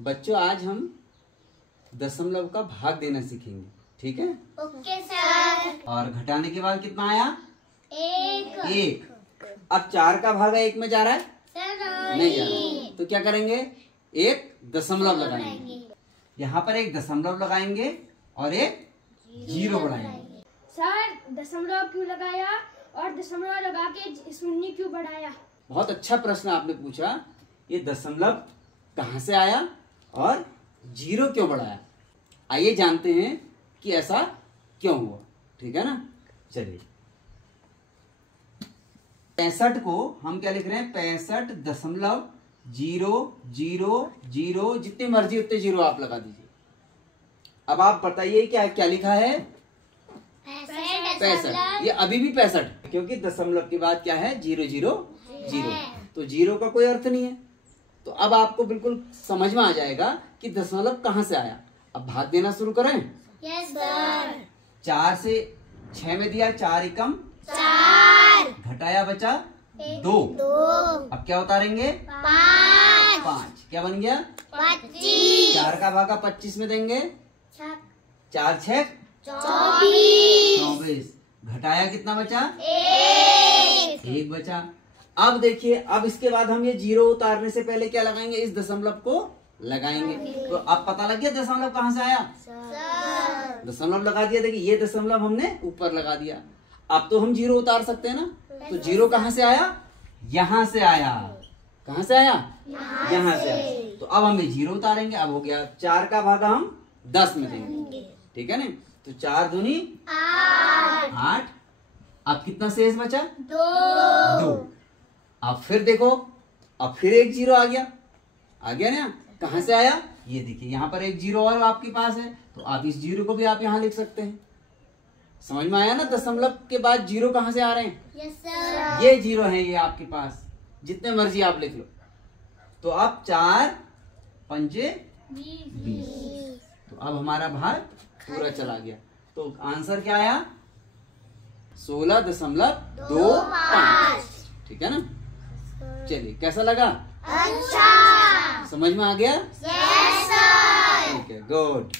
बच्चों आज हम दशमलव का भाग देना सीखेंगे, ठीक है? Okay sir. और घटाने के बाद कितना आया? एक। अब 4 का भाग 1 में जा रहा है? सर नहीं जा रहा। तो क्या करेंगे? एक दशमलव लगाएंगे, यहाँ पर एक दशमलव लगाएंगे और एक जीरो बढ़ाएंगे। सर दशमलव क्यों लगाया और दशमलव लगा के शून्य क्यों बढ़ाया? बहुत अच्छा प्रश्न आपने पूछा। ये दशमलव कहाँ से आया और जीरो क्यों बढ़ाया? आइए जानते हैं कि ऐसा क्यों हुआ, ठीक है ना? चलिए 65 को हम क्या लिख रहे हैं? 65.000, जितने मर्जी उतने जीरो आप लगा दीजिए। अब आप बताइए क्या क्या लिखा है? 65। ये अभी भी 65, क्योंकि दशमलव के बाद क्या है? 000। तो जीरो का कोई अर्थ नहीं है। तो अब आपको बिल्कुल समझ में आ जाएगा कि दशमलव कहाँ से आया। अब भाग देना शुरू करें। Yes sir. 4 से 6 में दिया, 4 एकम 4, घटाया बचा 2। 2, अब क्या उतारेंगे? 5। क्या बन गया? 25, 4 का भागा 25 में देंगे, 4 6 24। घटाया कितना बचा? 1 बचा। अब देखिए, अब इसके बाद हम ये जीरो उतारने से पहले क्या लगाएंगे? इस दशमलव को लगाएंगे। तो अब पता लग गया दशमलव कहाँ से आया? दशमलव लगा दिया। देखिए ये दशमलव हमने ऊपर लगा दिया। अब तो हम जीरो उतार सकते हैं ना। तो जीरो कहाँ से आया? यहाँ से आया। कहाँ से आया? यहाँ से आया। तो अब हम ये जीरो उतारेंगे। अब हो गया 4 का भागा हम 10 में देंगे, ठीक है ना? तो 4 दूनी 8। अब कितना शेष बचा? 2। अब फिर देखो, अब फिर एक जीरो आ गया ना? कहाँ से आया? ये देखिए यहाँ पर एक जीरो और आपके पास है, तो आप इस जीरो को भी आप यहाँ लिख सकते हैं। समझ में आया ना? दशमलव के बाद जीरो कहाँ से आ रहे हैं? Yes sir. ये जीरो है, ये आपके पास जितने मर्जी आप लिख लो। तो अब 4 पंजे 20। तो अब हमारा भाग पूरा चला गया। तो आंसर क्या आया? 16.25, ठीक है ना? चलिए कैसा लगा? अच्छा। समझ में आ गया? Yes sir. ठीक है, गुड।